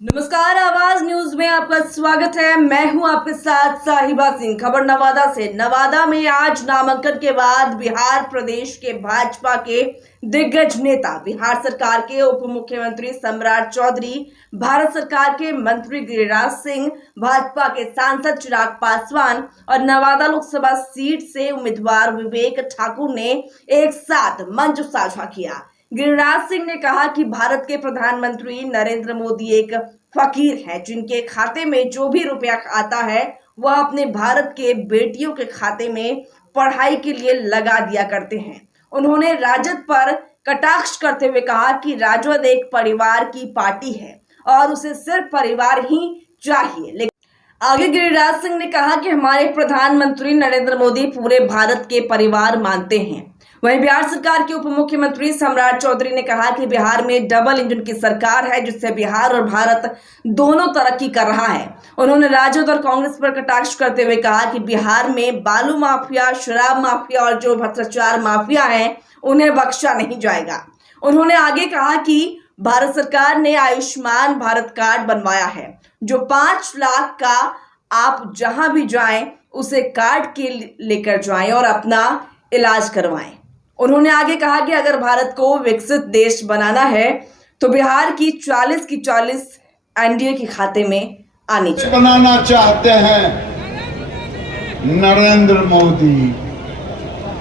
नमस्कार, आवाज न्यूज में आपका स्वागत है। मैं हूं आपके साथ साहिबा सिंह। खबर नवादा से। नवादा में आज नामांकन के बाद बिहार प्रदेश के भाजपा के दिग्गज नेता, बिहार सरकार के उप मुख्यमंत्री सम्राट चौधरी, भारत सरकार के मंत्री गिरिराज सिंह, भाजपा के सांसद चिराग पासवान और नवादा लोकसभा सीट से उम्मीदवार विवेक ठाकुर ने एक साथ मंच साझा किया। गिरिराज सिंह ने कहा कि भारत के प्रधानमंत्री नरेंद्र मोदी एक फकीर है, जिनके खाते में जो भी रुपया आता है वह अपने भारत के बेटियों के खाते में पढ़ाई के लिए लगा दिया करते हैं। उन्होंने राजद पर कटाक्ष करते हुए कहा कि राजद एक परिवार की पार्टी है और उसे सिर्फ परिवार ही चाहिए। लेकिन आगे गिरिराज सिंह ने कहा कि हमारे प्रधानमंत्री नरेंद्र मोदी पूरे भारत के परिवार मानते हैं। वहीं बिहार सरकार के उप मुख्यमंत्री सम्राट चौधरी ने कहा कि बिहार में डबल इंजन की सरकार है, जिससे बिहार और भारत दोनों तरक्की कर रहा है। उन्होंने राजद और कांग्रेस पर कटाक्ष करते हुए कहा कि बिहार में बालू माफिया, शराब माफिया और जो भ्रष्टाचार माफिया हैं, उन्हें बख्शा नहीं जाएगा। उन्होंने आगे कहा कि भारत सरकार ने आयुष्मान भारत कार्ड बनवाया है, जो 5 लाख का आप जहां भी जाएं उसे कार्ड के लेकर जाएं और अपना इलाज करवाएं। उन्होंने आगे कहा कि अगर भारत को विकसित देश बनाना है तो बिहार की 40 की 40 एनडीए के खाते में आनी चाहिए। बनाना चाहते हैं नरेंद्र मोदी।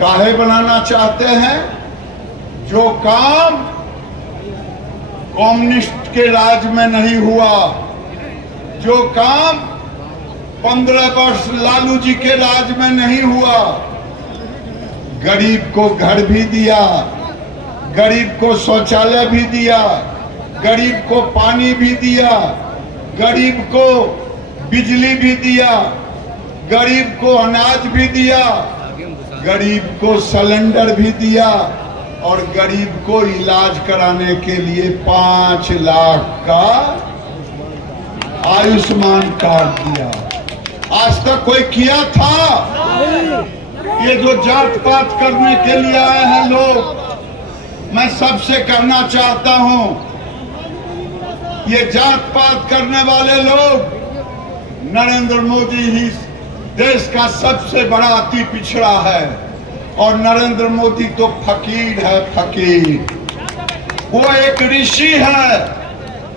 काहे बनाना चाहते हैं? जो काम कम्युनिस्ट के राज में नहीं हुआ, जो काम 15 वर्ष लालू जी के राज में नहीं हुआ। गरीब को घर भी दिया, गरीब को शौचालय भी दिया, गरीब को पानी भी दिया, गरीब को बिजली भी दिया, गरीब को अनाज भी दिया, गरीब को सिलेंडर भी दिया और गरीब को इलाज कराने के लिए 5 लाख का आयुष्मान कार्ड दिया। आज तक कोई किया था? ये जो जात पात करने के लिए आए हैं लोग, मैं सबसे कहना चाहता हूं, ये जात पात करने वाले लोग, नरेंद्र मोदी ही देश का सबसे बड़ा अति पिछड़ा है और नरेंद्र मोदी तो फकीर है, फकीर। वो एक ऋषि है।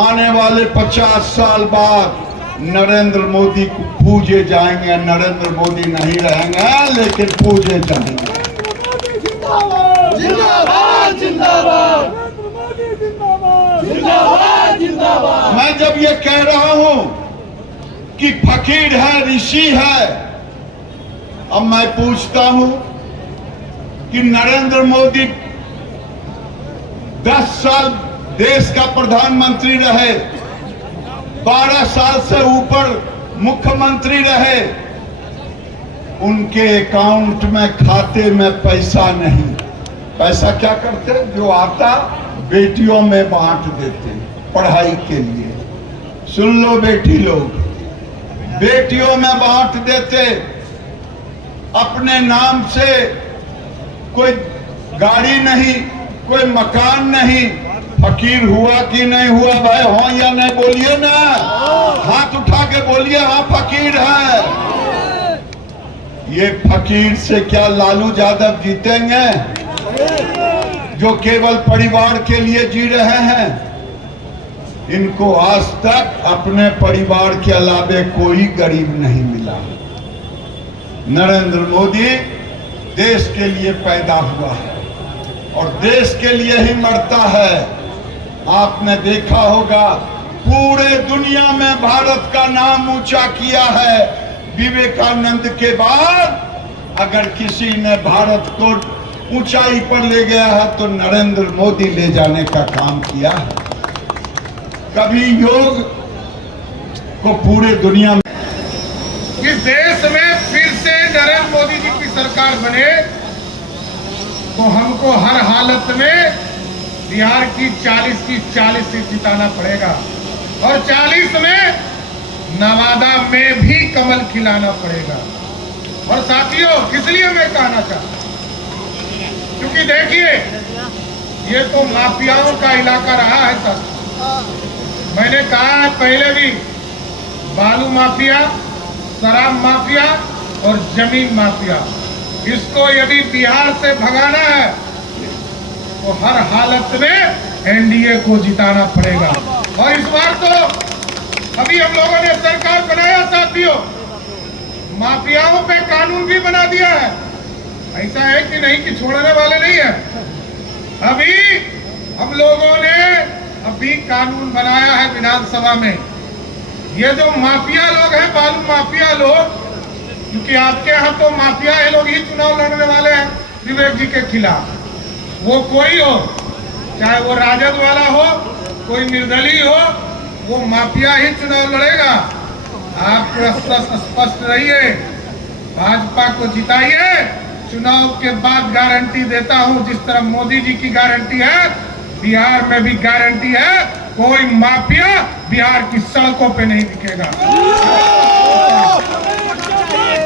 आने वाले 50 साल बाद नरेंद्र मोदी को पूजे जाएंगे। नरेंद्र मोदी नहीं रहेंगे लेकिन पूजे जाएंगे। जिंदाबाद जिंदाबाद जिंदाबाद जिंदाबाद। मैं जब ये कह रहा हूं कि फकीर है, ऋषि है, अब मैं पूछता हूं कि नरेंद्र मोदी 10 साल देश का प्रधानमंत्री रहे, 12 साल से ऊपर मुख्यमंत्री रहे, उनके अकाउंट में, खाते में पैसा नहीं। पैसा क्या करते? जो आता बेटियों में बांट देते पढ़ाई के लिए। सुन लो बेटी लोग, बेटियों में बांट देते। अपने नाम से कोई गाड़ी नहीं, कोई मकान नहीं। फकीर हुआ कि नहीं हुआ भाई? हाँ या नहीं बोलिए ना, हाथ उठा के बोलिए हाँ फकीर है। ये फकीर से क्या लालू यादव जीतेंगे, जो केवल परिवार के लिए जी रहे हैं? इनको आज तक अपने परिवार के अलावे कोई गरीब नहीं मिला। नरेंद्र मोदी देश के लिए पैदा हुआ है और देश के लिए ही मरता है। आपने देखा होगा पूरे दुनिया में भारत का नाम ऊंचा किया है। विवेकानंद के बाद अगर किसी ने भारत को ऊंचाई पर ले गया है तो नरेंद्र मोदी ले जाने का काम किया है। कभी योग को पूरे दुनिया में, इस देश में फिर से नरेंद्र मोदी जी की सरकार बने तो हमको हर हालत में बिहार की 40 की 40 सीट जिताना पड़ेगा और 40 में नवादा में भी कमल खिलाना पड़ेगा। और साथियों, इसलिए मैं कहना चाहता हूं क्योंकि देखिए ये तो माफियाओं का इलाका रहा है साथियों। मैंने कहा है पहले भी, बालू माफिया, शराब माफिया और जमीन माफिया, इसको यदि बिहार से भगाना है तो हर हालत में एनडीए को जिताना पड़ेगा। और इस बार तो अभी हम लोगों ने सरकार बनाया साथियों, माफियाओं पे कानून भी बना दिया है। ऐसा है कि नहीं कि छोड़ने वाले नहीं है। अभी हम लोगों ने अभी कानून बनाया है विधानसभा में, ये जो माफिया लोग हैं, बालू माफिया लोग, क्योंकि आपके यहाँ तो माफिया ये लोग ही चुनाव लड़ने वाले हैं विवेक जी के खिलाफ। वो कोई हो, चाहे वो राजद वाला हो, कोई निर्दलीय हो, वो माफिया ही चुनाव लड़ेगा। आप स्पष्ट रहिए, भाजपा को जिताइए। चुनाव के बाद गारंटी देता हूं, जिस तरह मोदी जी की गारंटी है, बिहार में भी गारंटी है, कोई माफिया बिहार की सड़कों पे नहीं दिखेगा।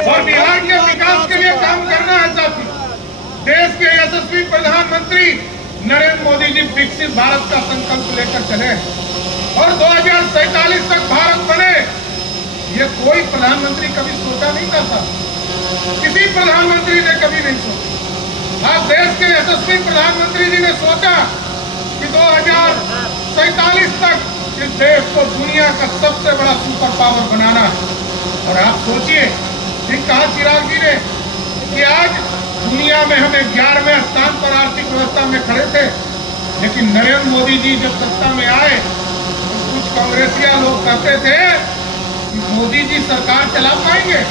और बिहार के विकास के लिए काम करना है साथी। देश के यशस्वी प्रधानमंत्री नरेंद्र मोदी जी विकसित भारत का संकल्प लेकर चले और 2047 तक भारत बने। ये कोई प्रधानमंत्री कभी सोचा नहीं था, किसी प्रधानमंत्री ने कभी नहीं सोचा। आज देश के यशस्वी प्रधानमंत्री जी ने सोचा कि 2047 तक इस देश को दुनिया का सबसे बड़ा सुपर पावर बनाना है। और आप सोचिए कि कहा चिराग जी ने कि आज दुनिया में हम 11वें स्थान पर आर्थिक व्यवस्था में खड़े थे, लेकिन नरेंद्र मोदी जी जब सत्ता में आए तो कुछ कांग्रेसिया लोग कहते थे कि मोदी जी सरकार चला पाएंगे,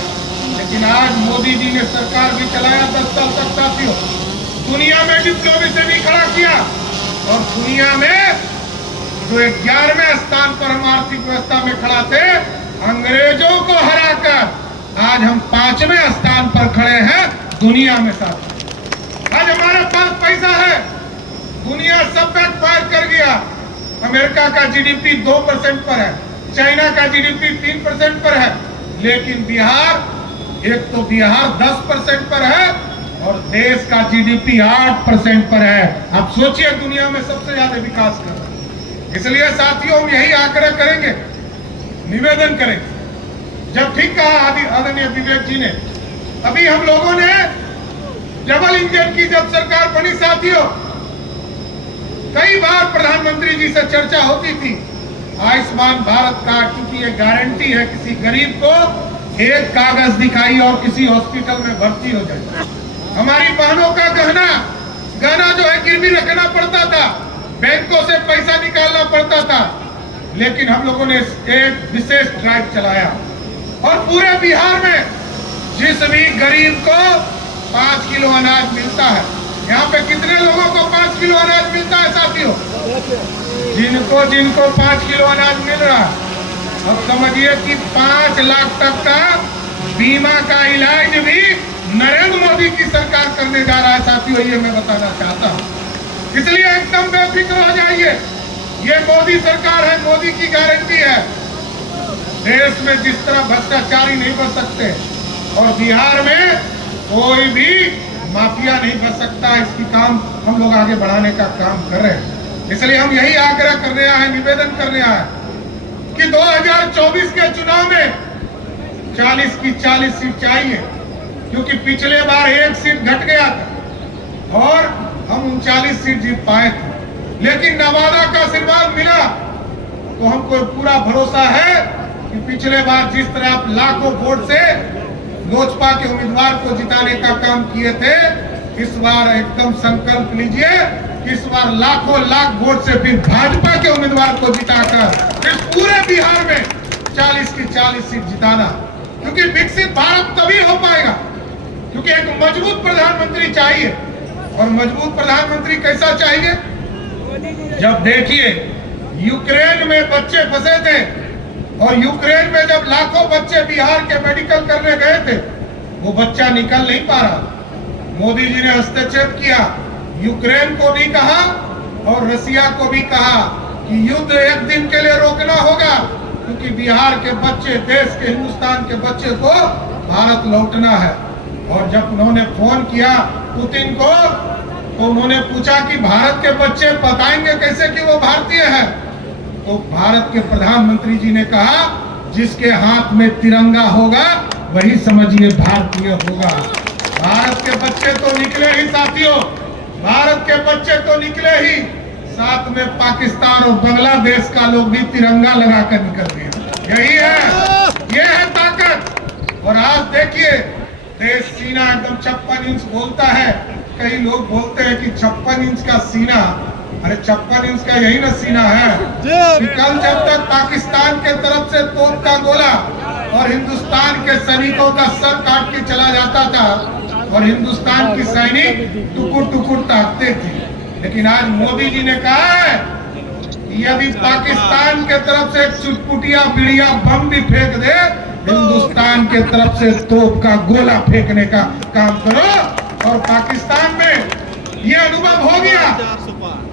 लेकिन आज मोदी जी ने सरकार भी चलाया 10 साल तक साथियों। दुनिया में डिप्लोमेसी भी खड़ा किया और दुनिया में जो 11वें स्थान पर हम आर्थिक व्यवस्था में खड़ा थे, अंग्रेजों को हराकर आज हम 5वें स्थान पर खड़े हैं दुनिया में साथ। आज हमारे पास पैसा है, दुनिया सब बैकफायर कर गया। अमेरिका का जीडीपी 2% पर है, चाइना का जीडीपी 3% पर है, लेकिन बिहार, एक तो बिहार 10% पर है और देश का जीडीपी 8% पर है। आप सोचिए दुनिया में सबसे ज्यादा विकास कर रहा है। इसलिए साथियों हम यही आग्रह करेंगे, निवेदन करेंगे, जब ठीक कहा आदरणीय विवेक जी ने, अभी हम लोगों ने डबल इंजन की जब सरकार बनी साथियों, कई बार प्रधानमंत्री जी से चर्चा होती थी आयुष्मान भारत कार्ड, क्योंकि ये गारंटी है किसी गरीब को एक कागज दिखाई और किसी हॉस्पिटल में भर्ती हो जाए। हमारी बहनों का गहना जो है गिरवी रखना पड़ता था, बैंकों से पैसा निकालना पड़ता था, लेकिन हम लोगों ने एक विशेष ड्राइव चलाया और पूरे बिहार में जिस भी गरीब को 5 किलो अनाज मिलता है, यहाँ पे कितने लोगों को 5 किलो अनाज मिलता है साथियों? जिनको 5 किलो अनाज मिल रहा है, अब समझिए कि 5 लाख तक का बीमा का इलाज भी नरेंद्र मोदी की सरकार करने जा रहा है साथियों, ये मैं बताना चाहता हूँ। इसलिए एकदम बेफिक्र हो जाइए, ये मोदी सरकार है, मोदी की गारंटी है। देश में जिस तरह भ्रष्टाचारी नहीं बच सकते और बिहार में कोई भी माफिया नहीं बच सकता, इसकी काम हम लोग आगे बढ़ाने का काम कर रहे हैं। इसलिए हम यही आग्रह करने आए, निवेदन करने आए कि 2024 के चुनाव में 40 की 40 सीट चाहिए, क्योंकि पिछले बार 1 सीट घट गया था और हम 39 सीट जीत पाए थे, लेकिन नवादा का आशीर्वाद मिला तो हमको पूरा भरोसा है कि पिछले बार जिस तरह आप लाखों वोट से लोजपा के उम्मीदवार को जिताने का काम किए थे, इस बार एकदम संकल्प लीजिए कि इस बार लाखों लाख वोट से फिर भाजपा के उम्मीदवार को जिताकर इस पूरे बिहार में 40 की 40 सीट जिताना, क्योंकि विकसित भारत तभी हो पाएगा क्योंकि एक मजबूत प्रधानमंत्री चाहिए। और मजबूत प्रधानमंत्री कैसा चाहिए? जब देखिए यूक्रेन में बच्चे फंसे थे और यूक्रेन में जब लाखों बच्चे बिहार के मेडिकल करने गए थे, वो बच्चा निकल नहीं पा रहा, मोदी जी ने हस्तक्षेप किया, यूक्रेन को भी कहा और रसिया को भी कहा कि युद्ध एक दिन के लिए रोकना होगा, क्योंकि बिहार के बच्चे, देश के, हिंदुस्तान के बच्चे को भारत लौटना है। और जब उन्होंने फोन किया पुतिन को तो उन्होंने पूछा कि भारत के बच्चे बताएंगे कैसे कि वो भारतीय है? तो भारत के प्रधानमंत्री जी ने कहा जिसके हाथ में तिरंगा होगा वही समझिए भारतीय होगा। भारत के बच्चे तो निकले ही साथियों, भारत के बच्चे तो निकले ही, साथ में पाकिस्तान और बांग्लादेश का लोग भी तिरंगा लगाकर निकल गए। यही है, ये है ताकत। और आज देखिए देश सीना एकदम 56 इंच बोलता है। कई लोग बोलते हैं कि 56 इंच का सीना, अरे 56 इंच का यही ना सीना है कि कल जब तक पाकिस्तान के तरफ से तोप का गोला और हिंदुस्तान के सैनिकों का सर काट के चला जाता था और हिंदुस्तान की सैनिक टुकुर टुकुर ताकते थे, लेकिन आज मोदी जी ने कहा है कि यदि पाकिस्तान के तरफ से चुटपुटिया बिड़िया बम भी फेंक दे, हिंदुस्तान के तरफ से तोप का गोला फेंकने का काम करो। और पाकिस्तान में ये अनुभव हो गया।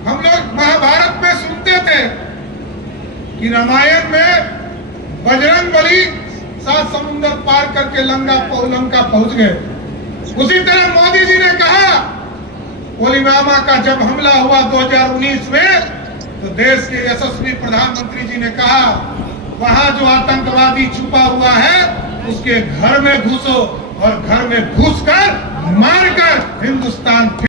हम लोग महाभारत में सुनते थे कि रामायण में बजरंग बली 7 समुंदर पार करके लंका पहुंच गए। उसी तरह मोदी जी ने कहा पुलवामा का जब हमला हुआ 2019 में, तो देश के यशस्वी प्रधानमंत्री जी ने कहा वहां जो आतंकवादी छुपा हुआ है उसके घर में घुसो और घर में घुसकर मारकर हिंदुस्तान